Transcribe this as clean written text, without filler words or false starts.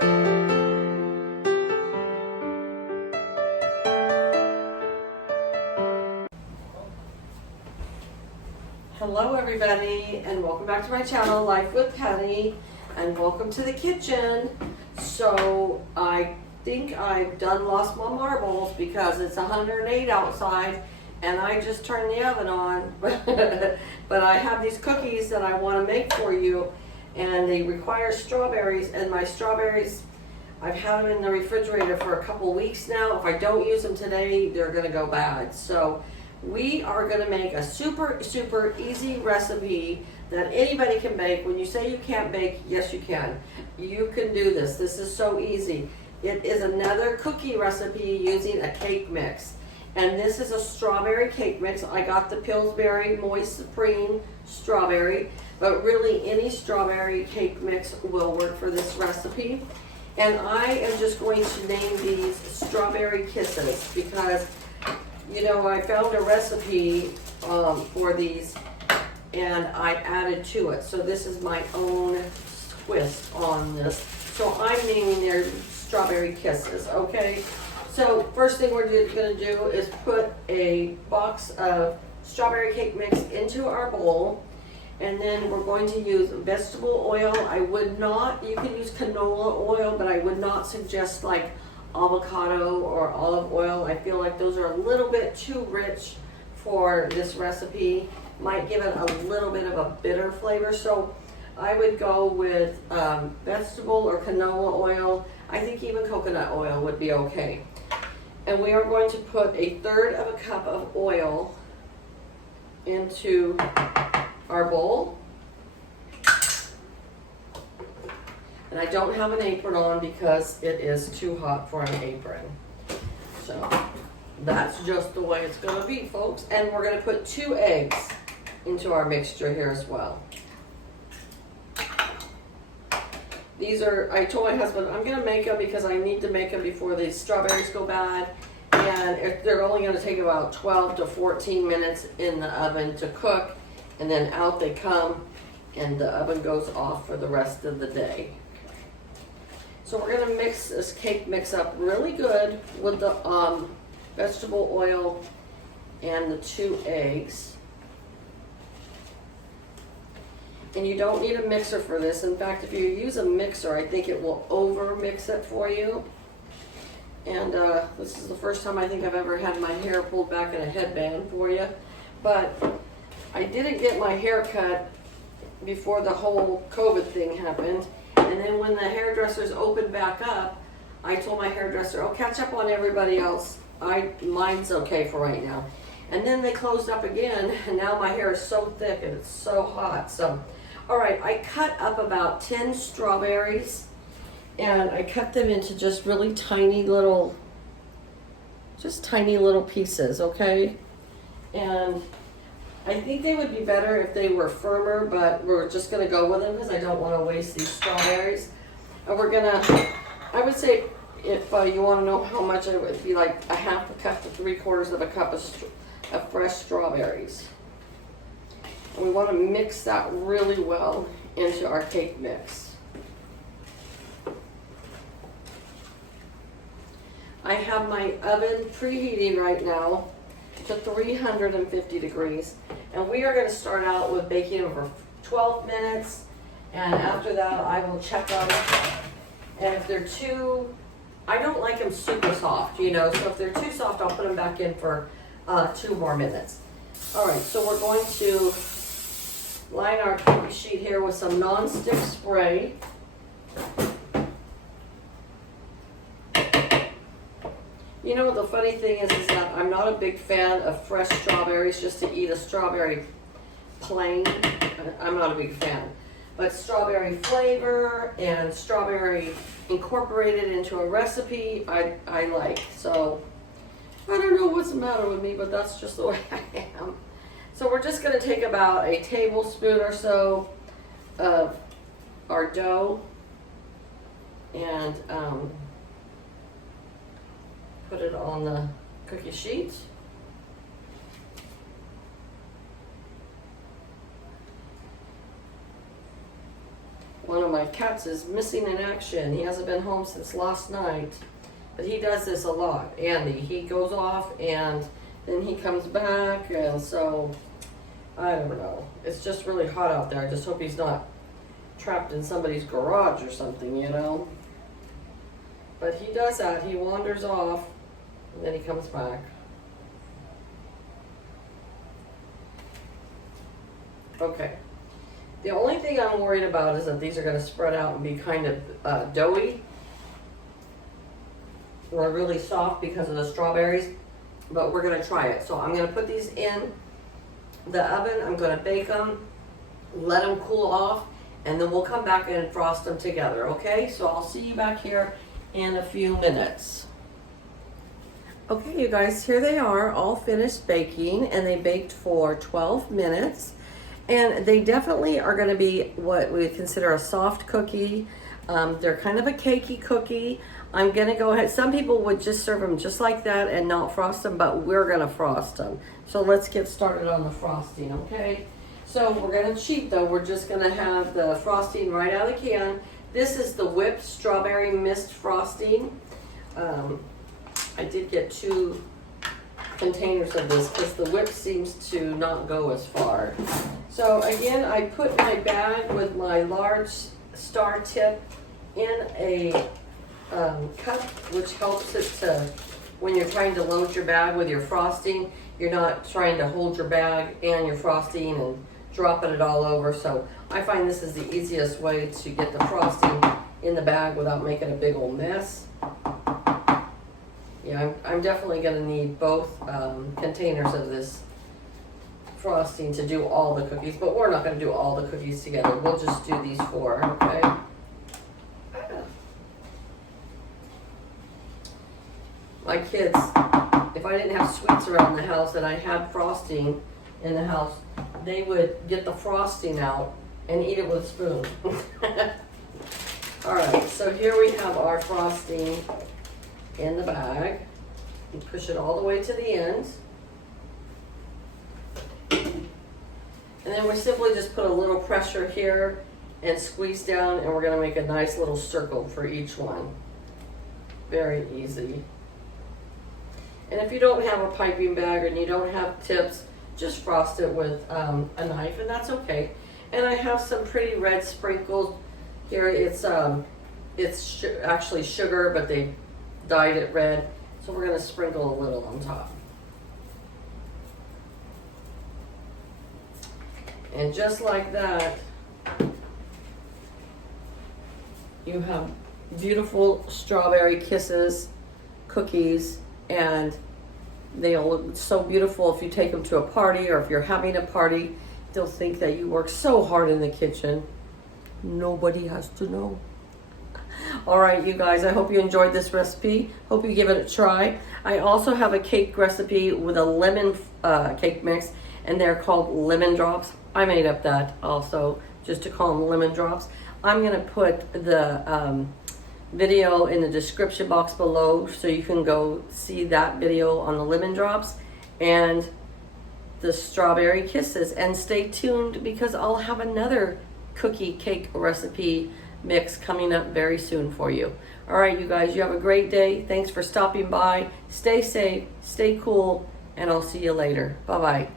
Hello everybody, and welcome back to my channel, Life with Penny, and welcome to the kitchen. So I think I've lost my marbles because it's 108 outside and I just turned the oven on. But I have these cookies that I want to make for you, and they require strawberries, and my strawberries, I've had them in the refrigerator for a couple weeks now. If I don't use them today, they're going to go bad. So we are going to make a super easy recipe that anybody can bake. When you say you can't bake, yes you can. You can do this. This is so easy. It is another cookie recipe using a cake mix. And this is a strawberry cake mix. I got the Pillsbury Moist Supreme strawberry, but really any strawberry cake mix will work for this recipe. And I am just going to name these Strawberry Kisses because, you know, I found a recipe for these and I added to it. So this is my own twist on this. So I'm naming their Strawberry Kisses, okay? So first thing we're gonna do is put a box of strawberry cake mix into our bowl. And then we're going to use vegetable oil. I would not, you can use canola oil, but I would not suggest like avocado or olive oil. I feel like those are a little bit too rich for this recipe. Might give it a little bit of a bitter flavor. So I would go with vegetable or canola oil. I think even coconut oil would be okay. And we are going to put 1/3 of a cup of oil into our bowl. And I don't have an apron on because it is too hot for an apron. So that's just the way it's gonna be, folks. And we're gonna put 2 eggs into our mixture here as well. These are, I told my husband, I'm gonna make them because I need to make them before the strawberries go bad. And they're only gonna take about 12 to 14 minutes in the oven to cook. And then out they come and the oven goes off for the rest of the day. So we're gonna mix this cake mix up really good with the vegetable oil and the 2 eggs. And you don't need a mixer for this. In fact, if you use a mixer, I think it will over mix it for you. And this is the first time I think I've ever had my hair pulled back in a headband for you. But I didn't get my hair cut before the whole COVID thing happened. And then when the hairdressers opened back up, I told my hairdresser, "Oh, catch up on everybody else. Mine's okay for right now." And then they closed up again, and now my hair is so thick and it's so hot. So, all right, I cut up about 10 strawberries, and I cut them into just really tiny little pieces, okay? And I think they would be better if they were firmer, but we're just gonna go with them because I don't want to waste these strawberries. And we're gonna, I would say, if you want to know how much, it would be like a 1/2 cup to 3/4 of a cup of fresh strawberries. And we want to mix that really well into our cake mix. I have my oven preheating right now to 350 degrees. And we are going to start out with baking over 12 minutes. And after that, I will check on it. And if they're too, I don't like them super soft, you know. So if they're too soft, I'll put them back in for 2 more minutes. All right, so we're going to line our cookie sheet here with some non-stick spray. You know, the funny thing is that I'm not a big fan of fresh strawberries, just to eat a strawberry plain. I'm not a big fan. But strawberry flavor and strawberry incorporated into a recipe, I like. So, I don't know what's the matter with me, but that's just the way I am. So we're just going to take about a tablespoon or so of our dough and put it on the cookie sheet. one of my cats is missing in action. He hasn't been home since last night. But he does this a lot, Andy. He goes off and then he comes back, and so I don't know. It's just really hot out there. I just hope he's not trapped in somebody's garage or something, you know. But he does that. He wanders off and then he comes back. Okay. The only thing I'm worried about is that these are going to spread out and be kind of doughy or really soft because of the strawberries, but we're going to try it. So I'm going to put these in the oven. I'm going to bake them, let them cool off, and then we'll come back and frost them together, okay? So I'll see you back here in a few minutes. Okay, you guys, here they are, all finished baking, and they baked for 12 minutes. And they definitely are going to be what we consider a soft cookie. They're kind of a cakey cookie. I'm going to go ahead. Some people would just serve them just like that and not frost them, but we're going to frost them. So let's get started on the frosting, okay? So we're going to cheat though. We're just going to have the frosting right out of the can. This is the whipped strawberry mist frosting. I did get 2 containers of this because the whip seems to not go as far. So again, I put my bag with my large star tip in a cup, which helps it to, when you're trying to load your bag with your frosting, you're not trying to hold your bag and your frosting and dropping it all over. So I find this is the easiest way to get the frosting in the bag without making a big old mess. Yeah, I'm definitely going to need both containers of this frosting to do all the cookies, but we're not going to do all the cookies together. We'll just do these 4, okay? My kids, if I didn't have sweets around the house and I had frosting in the house, they would get the frosting out and eat it with a spoon. All right, so here we have our frosting in the bag. You push it all the way to the end. And then we simply just put a little pressure here and squeeze down, and we're going to make a nice little circle for each one. Very easy. And if you don't have a piping bag and you don't have tips, just frost it with a knife, and that's okay. And I have some pretty red sprinkles here. It's actually sugar, but they dyed it red. So we're going to sprinkle a little on top. And just like that, you have beautiful strawberry kisses, cookies, and they'll look so beautiful if you take them to a party, or if you're having a party, they'll think that you work so hard in the kitchen. Nobody has to know. All right, you guys, I hope you enjoyed this recipe. Hope you give it a try. I also have a cake recipe with a lemon cake mix, and they're called lemon drops. I made up that also just to call them lemon drops. I'm going to put the video in the description box below so you can go see that video on the lemon drops and the strawberry kisses. And stay tuned because I'll have another cookie cake recipe mix coming up very soon for you. All right, you guys, you have a great day. Thanks for stopping by. Stay safe, stay cool, and I'll see you later. Bye-bye.